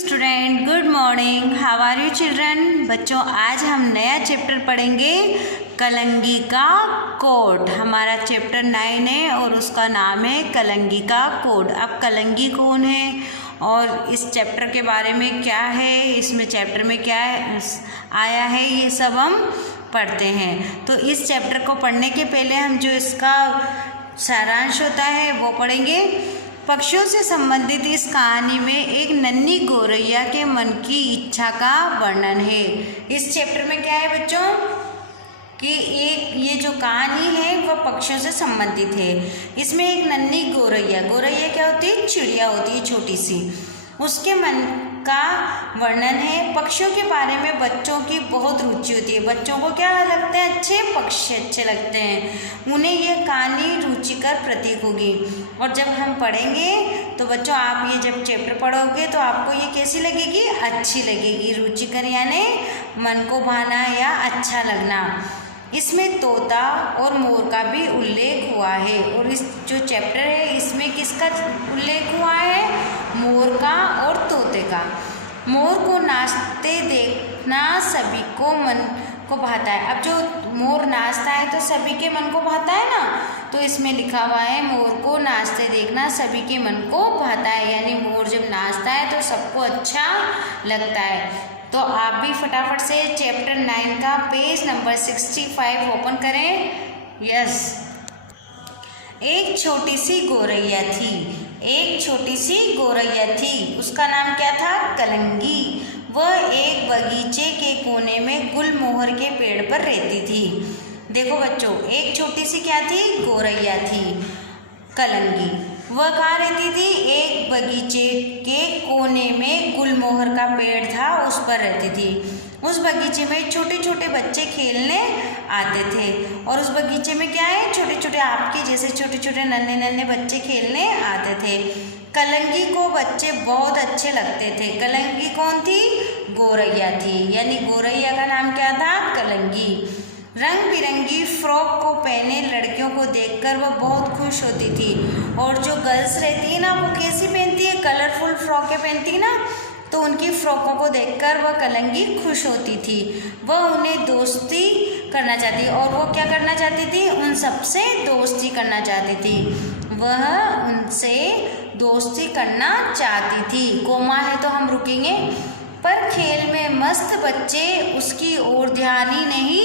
Student, good morning. How are you children? बच्चों, आज हम नया चैप्टर पढ़ेंगे, कलंगी का कोड। हमारा चैप्टर 9 है और उसका नाम है कलंगी का कोड। अब कलंगी कौन है और इस चैप्टर के बारे में क्या है, इसमें चैप्टर में क्या आया है, ये सब हम पढ़ते हैं। तो इस चैप्टर को पढ़ने के पहले हम जो इसका सारांश होता है वो पढ़ेंगे। पक्षियों से संबंधित इस कहानी में एक नन्ही गौरैया के मन की इच्छा का वर्णन है। इस चैप्टर में क्या है बच्चों कि एक ये जो कहानी है वह पक्षियों से संबंधित है। इसमें एक नन्ही गौरैया, गौरैया क्या होती है? चिड़िया होती है छोटी सी, उसके मन का वर्णन है। पक्षियों के बारे में बच्चों की बहुत रुचि होती है। बच्चों को क्या लगते हैं? अच्छे पक्षी अच्छे लगते हैं, उन्हें यह कहानी रुचिकर प्रतीक होगी। और जब हम पढ़ेंगे तो बच्चों आप ये जब चैप्टर पढ़ोगे तो आपको ये कैसी लगेगी? अच्छी लगेगी। रुचिकर यानी मन को भाना या अच्छा लगना। इसमें तोता और मोर का भी उल्लेख हुआ है। और इस जो चैप्टर है इसमें किसका उल्लेख हुआ है? मोर का और तोते का। मोर को नाचते देखना सभी को मन को भाता है। अब जो मोर नाचता है तो सभी के मन को भाता है ना, तो इसमें लिखा हुआ है मोर को नाचते देखना सभी के मन को भाता है, यानी मोर जब नाचता है तो सबको अच्छा लगता है। तो आप भी फटाफट से चैप्टर 9 का पेज नंबर 65 ओपन करें। यस। एक छोटी सी गौरैया थी, एक छोटी सी गौरैया थी, उसका नाम क्या था? कलंगी। वह एक बगीचे के कोने में गुलमोहर के पेड़ पर रहती थी। देखो बच्चों, एक छोटी सी क्या थी? गौरैया थी, कलंगी। वह कहाँ रहती थी? एक बगीचे के कोने में गुलमोहर का पेड़ था, उस पर रहती थी। उस बगीचे में छोटे छोटे बच्चे खेलने आते थे। और उस बगीचे में क्या है? छोटे छोटे आपके जैसे छोटे छोटे नन्हे नन्हे बच्चे खेलने आते थे। कलंगी को बच्चे बहुत अच्छे लगते थे। कलंगी कौन थी? गौरैया थी, यानी गौरैया का नाम क्या था? कलंगी। रंग बिरंगी फ्रॉक को पहने लड़कियों को देखकर वह बहुत खुश होती थी। और जो गर्ल्स रहती है ना, वो कैसी पहनती है? कलरफुल फ्रॉकें पहनती है ना, तो उनकी फ्रॉकों को देखकर वह कलंगी खुश होती थी। वह उन्हें दोस्ती करना चाहती, और वो क्या करना चाहती थी? उन सबसे दोस्ती करना चाहती थी। वह उनसे दोस्ती करना चाहती थी। कोमा है तो हम रुकेंगे। पर खेल में मस्त बच्चे उसकी ओर ध्यान ही नहीं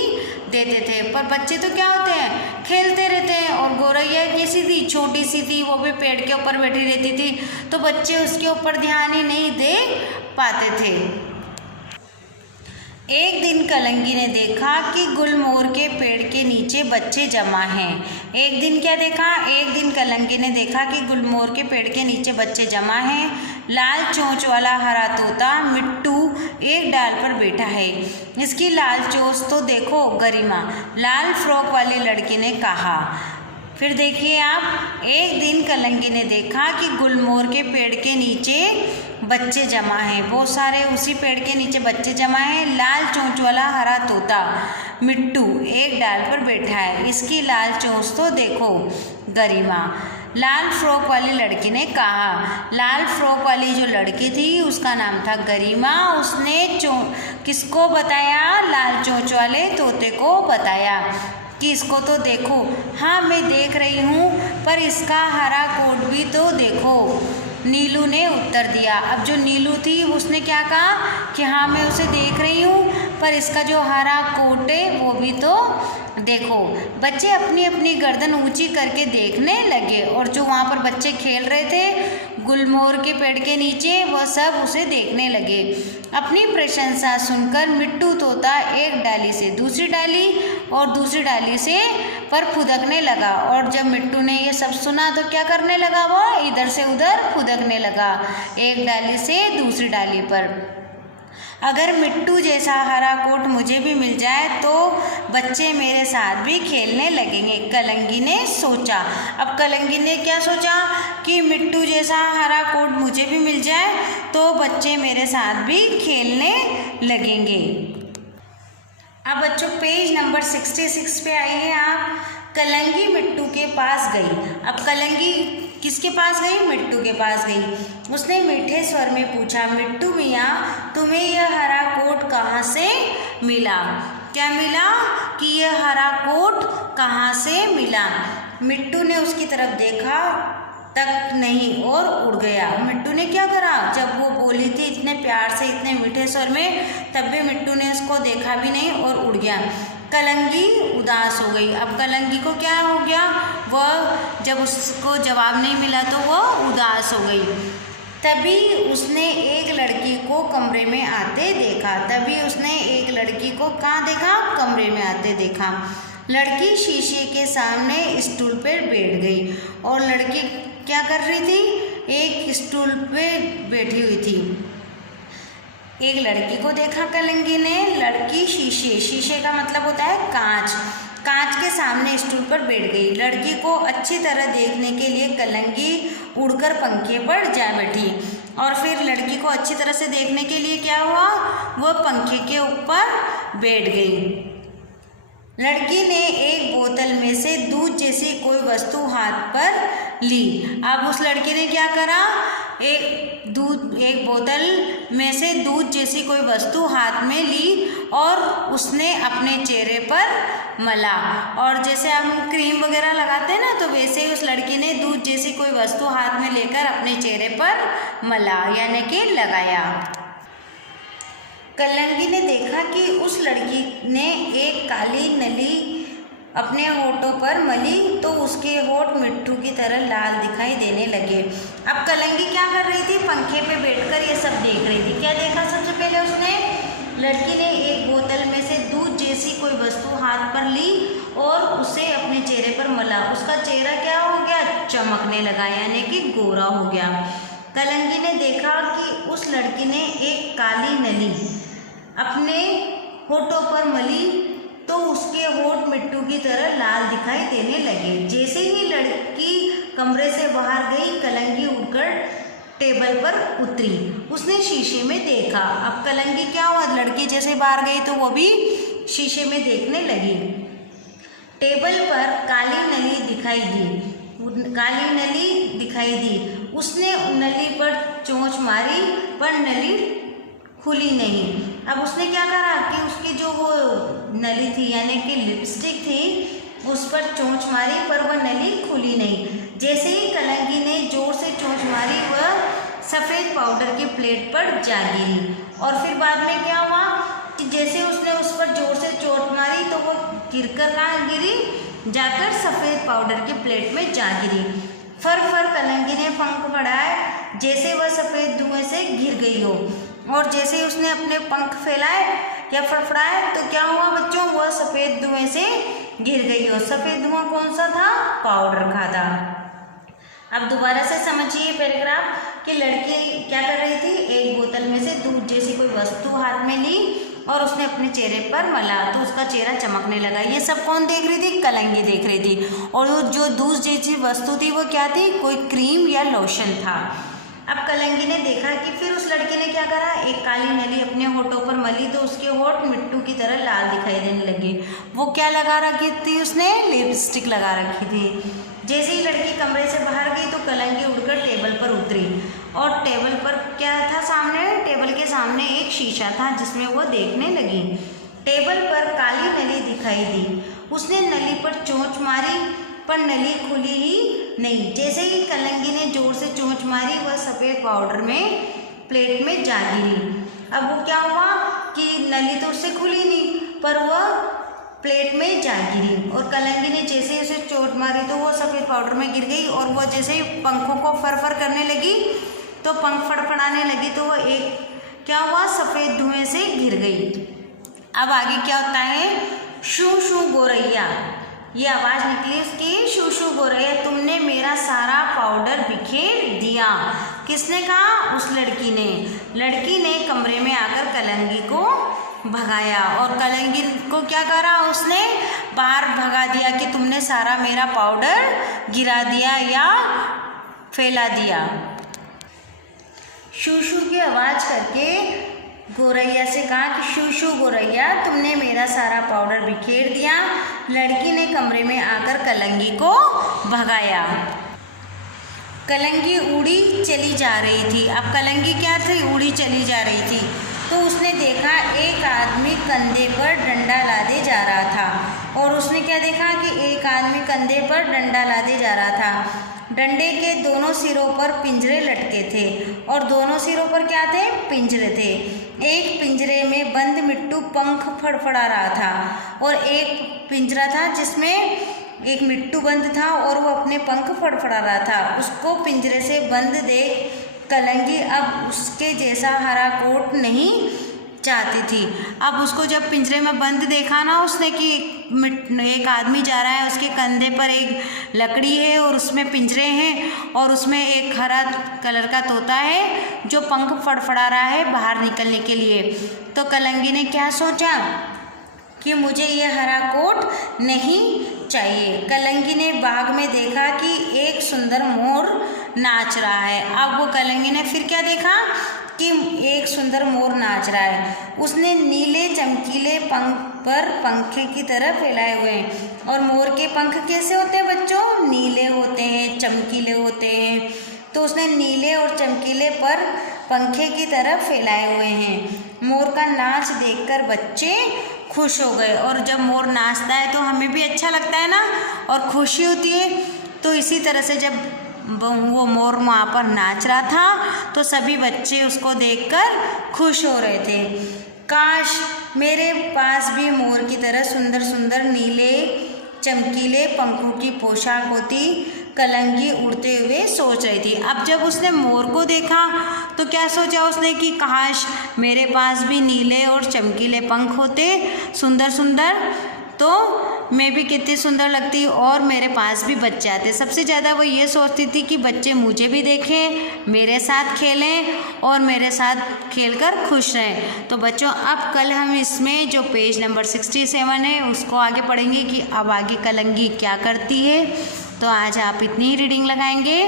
देते थे। पर बच्चे तो क्या होते हैं? खेलते रहते हैं। और गौरैया कैसी थी? छोटी सी थी, वो भी पेड़ के ऊपर बैठी रहती थी, तो बच्चे उसके ऊपर ध्यान ही नहीं दे पाते थे। एक दिन कलंगी ने देखा कि गुलमोहर के पेड़ के नीचे बच्चे जमा हैं। एक दिन क्या देखा? एक दिन कलंगी ने देखा कि गुलमोहर के पेड़ के नीचे बच्चे जमा हैं। लाल चोंच वाला हरा तोता मिट्टू एक डाल पर बैठा है। इसकी लाल चोंच तो देखो गरिमा, लाल फ्रॉक वाली लड़की ने कहा। फिर देखिए आप, एक दिन कलंगी ने देखा कि गुलमोहर के पेड़ के नीचे बच्चे जमा हैं, बहुत सारे उसी पेड़ के नीचे बच्चे जमा हैं। लाल चोंच वाला हरा तोता मिट्टू एक डाल पर बैठा है, इसकी लाल चोंच तो देखो गरिमा, लाल फ्रॉक वाली लड़की ने कहा। लाल फ्रॉक वाली जो लड़की थी उसका नाम था गरिमा। उसने किसको बताया? लाल चोंच वाले तोते को बताया कि इसको तो देखो। हाँ मैं देख रही हूँ, पर इसका हरा कोट भी तो देखो, नीलू ने उत्तर दिया। अब जो नीलू थी उसने क्या कहा कि हाँ मैं उसे देख रही हूँ, पर इसका जो हरा कोट है वो भी तो देखो। बच्चे अपनी अपनी गर्दन ऊंची करके देखने लगे, और जो वहाँ पर बच्चे खेल रहे थे गुलमोहर के पेड़ के नीचे, वह सब उसे देखने लगे। अपनी प्रशंसा सुनकर मिट्टू तोता एक डाली से दूसरी डाली और दूसरी डाली से पर फुदकने लगा। और जब मिट्टू ने ये सब सुना तो क्या करने लगा? वो इधर से उधर फुदकने लगा, एक डाली से दूसरी डाली पर। अगर मिट्टू जैसा हरा कोट मुझे भी मिल जाए तो बच्चे मेरे साथ भी खेलने लगेंगे, कलंगी ने सोचा। अब कलंगी ने क्या सोचा कि मिट्टू जैसा हरा कोट मुझे भी मिल जाए तो बच्चे मेरे साथ भी खेलने लगेंगे। अब बच्चों पेज नंबर 66 पे आइए आप। कलंगी मिट्टू के पास गई। अब कलंगी किसके पास गई? मिट्टू के पास गई। उसने मीठे स्वर में पूछा, मिट्टू मियाँ तुम्हें यह हरा कोट कहाँ से मिला? क्या मिला? कि यह हरा कोट कहाँ से मिला? मिट्टू ने उसकी तरफ देखा तक नहीं और उड़ गया। मिट्टू ने क्या करा? जब वो बोली थी इतने प्यार से, इतने मीठे स्वर में, तब भी मिट्टू ने उसको देखा भी नहीं और उड़ गया। कलंगी उदास हो गई। अब कलंगी को क्या हो गया? वह जब उसको जवाब नहीं मिला तो वह उदास हो गई। तभी उसने एक लड़की को कमरे में आते देखा। कहाँ देखा? कमरे में आते देखा। लड़की शीशे के सामने स्टूल पर बैठ गई। और लड़की क्या कर रही थी? एक स्टूल पे बैठी हुई थी। एक लड़की को देखा कलंगी ने। लड़की शीशे का मतलब होता है कांच के सामने स्टूल पर बैठ गई। लड़की को अच्छी तरह देखने के लिए कलंगी उड़कर पंखे पर जा बैठी। और फिर लड़की को अच्छी तरह से देखने के लिए क्या हुआ? वह पंखे के ऊपर बैठ गई। लड़की ने एक बोतल में से दूध जैसी कोई वस्तु हाथ पर ली। अब उस लड़की ने क्या करा? एक बोतल में से दूध जैसी कोई वस्तु हाथ में ली और उसने अपने चेहरे पर मला। और जैसे हम क्रीम वगैरह लगाते हैं ना, तो वैसे ही उस लड़की ने दूध जैसी कोई वस्तु हाथ में लेकर अपने चेहरे पर मला, यानी कि लगाया। कलंगी ने देखा कि उस लड़की ने एक काली नली अपने होठों पर मली, तो उसके होठ मिट्टू की तरह लाल दिखाई देने लगे। अब कलंगी क्या कर रही थी? पंखे पे बैठकर ये सब देख रही थी। क्या देखा? सबसे पहले उसने, लड़की ने एक बोतल में से दूध जैसी कोई वस्तु हाथ पर ली और उसे अपने चेहरे पर मला। उसका चेहरा क्या हो गया? चमकने लगा, यानी कि गोरा हो गया। कलंगी ने देखा कि उस लड़की ने एक काली नली अपने होठों पर मली, तो उसके होठ मिट्टू की तरह लाल दिखाई देने लगे। जैसे ही लड़की कमरे से बाहर गई, कलंगी उठकर टेबल पर उतरी। उसने शीशे में देखा। अब कलंगी क्या हुआ? लड़की जैसे बाहर गई तो वो भी शीशे में देखने लगी। टेबल पर काली नली दिखाई दी। उसने नली पर चोंच मारी पर नली खुली नहीं। अब उसने क्या करा कि उसकी जो वो नली थी, यानी कि लिपस्टिक थी, उस पर चोंच मारी पर वह नली खुली नहीं। जैसे ही कलंगी ने जोर से चोंच मारी, वह सफ़ेद पाउडर के प्लेट पर जा गिरी। और फिर बाद में क्या हुआ कि जैसे उसने उस पर जोर से चोट मारी तो वह गिरकर कहाँ गिरी? जाकर सफ़ेद पाउडर के प्लेट में जा गिरी। फर कलंगी ने पंख बढ़ाए जैसे वह सफ़ेद धुएं से घिर गई हो। और जैसे ही उसने अपने पंख फैलाए या फड़फड़ाए तो क्या हुआ बच्चों? वह सफ़ेद धुएं से घिर गई हो। सफ़ेद धुआं कौन सा था? पाउडर का था। अब दोबारा से समझिए पैराग्राफ कि लड़की क्या कर रही थी? एक बोतल में से दूध जैसी कोई वस्तु हाथ में ली और उसने अपने चेहरे पर मला, तो उसका चेहरा चमकने लगा। ये सब कौन देख रही थी? कलंगी देख रही थी। और वो जो दूध जैसी वस्तु थी वो क्या थी? कोई क्रीम या लोशन था। अब कलंगी ने देखा कि फिर उस लड़की ने क्या करा? एक काली नली अपने होठों पर मली, तो उसके होठ मिट्टू की तरह लाल दिखाई देने लगे। वो क्या लगा रखी थी? उसने लिपस्टिक लगा रखी थी। जैसे ही लड़की कमरे से बाहर गई तो कलंगी उड़कर टेबल पर उतरी। और टेबल पर क्या था सामने? टेबल के सामने एक शीशा था जिसमें वो देखने लगी। टेबल पर काली नली दिखाई दी। उसने नली पर चोंच मारी पर नली खुली ही नहीं। जैसे ही कलंगी ने जोर से चोंच मारी, वह सफ़ेद पाउडर में प्लेट में जा गिरी। अब वो क्या हुआ कि नली तो उससे खुली नहीं पर वह प्लेट में जा गिरी। और कलंगी ने जैसे ही उसे चोट मारी तो वो सफ़ेद पाउडर में गिर गई। और वह जैसे ही पंखों को फर करने लगी तो पंख फड़फड़ाने लगी, तो वह एक क्या हुआ? सफ़ेद धुएं से घिर गई। अब आगे क्या होता है? शू शू गोरैया, ये आवाज़ निकली उसकी, शू शू गोरैया तुमने मेरा सारा पाउडर बिखेर दिया। किसने कहा? उस लड़की ने। लड़की ने कमरे में आकर कलंगी को भगाया और कलंगी को क्या करा? उसने बाहर भगा दिया कि तुमने सारा मेरा पाउडर गिरा दिया या फैला दिया। शू शू की आवाज़ करके गोरैया से कहा कि शू शू गोरैया तुमने मेरा सारा पाउडर बिखेर दिया। लड़की ने कमरे में आकर कलंगी को भगाया। कलंगी उड़ी चली जा रही थी। अब कलंगी क्या थी? उड़ी चली जा रही थी। तो उसने देखा एक आदमी कंधे पर डंडा लादे जा रहा था। और उसने क्या देखा कि एक आदमी कंधे पर डंडा लादे जा रहा था। डंडे के दोनों सिरों पर पिंजरे लटके थे। और दोनों सिरों पर क्या थे? पिंजरे थे। एक पिंजरे में बंद मिट्टू पंख फड़फड़ा रहा था और एक पिंजरा था जिसमें एक मिट्टू बंद था और वो अपने पंख फड़फड़ा रहा था। उसको पिंजरे से बंद देख कलंगी अब उसके जैसा हरा कोट नहीं चाहती थी। अब उसको जब पिंजरे में बंद देखा ना उसने कि एक आदमी जा रहा है, उसके कंधे पर एक लकड़ी है और उसमें पिंजरे हैं और उसमें एक हरा कलर का तोता है जो पंख फड़फड़ा रहा है बाहर निकलने के लिए। तो कलंगी ने क्या सोचा कि मुझे ये हरा कोट नहीं चाहिए। कलंगी ने बाग में देखा कि एक सुंदर मोर नाच रहा है। अब वो कलंगी ने फिर क्या देखा कि एक सुंदर मोर नाच रहा है। उसने नीले चमकीले पंख पर पंखे की तरह फैलाए हुए हैं। और मोर के पंख कैसे होते हैं बच्चों? नीले होते हैं, चमकीले होते हैं। तो उसने नीले और चमकीले पर पंखे की तरह फैलाए हुए हैं। मोर का नाच देखकर बच्चे खुश हो गए। और जब मोर नाचता है तो हमें भी अच्छा लगता है ना, और खुशी होती है। तो इसी तरह से जब वो मोर वहाँ पर नाच रहा था तो सभी बच्चे उसको देखकर खुश हो रहे थे। काश मेरे पास भी मोर की तरह सुंदर सुंदर नीले चमकीले पंखों की पोशाक होती, कलंगी उड़ते हुए सोच रही थी। अब जब उसने मोर को देखा तो क्या सोचा उसने कि काश मेरे पास भी नीले और चमकीले पंख होते सुंदर सुंदर, तो मैं भी कितनी सुंदर लगती और मेरे पास भी बच्चे आते। सबसे ज़्यादा वो ये सोचती थी कि बच्चे मुझे भी देखें, मेरे साथ खेलें और मेरे साथ खेलकर खुश रहें। तो बच्चों अब कल हम इसमें जो पेज नंबर 67 है उसको आगे पढ़ेंगे कि अब आगे कलंगी क्या करती है। तो आज आप इतनी ही रीडिंग लगाएंगे।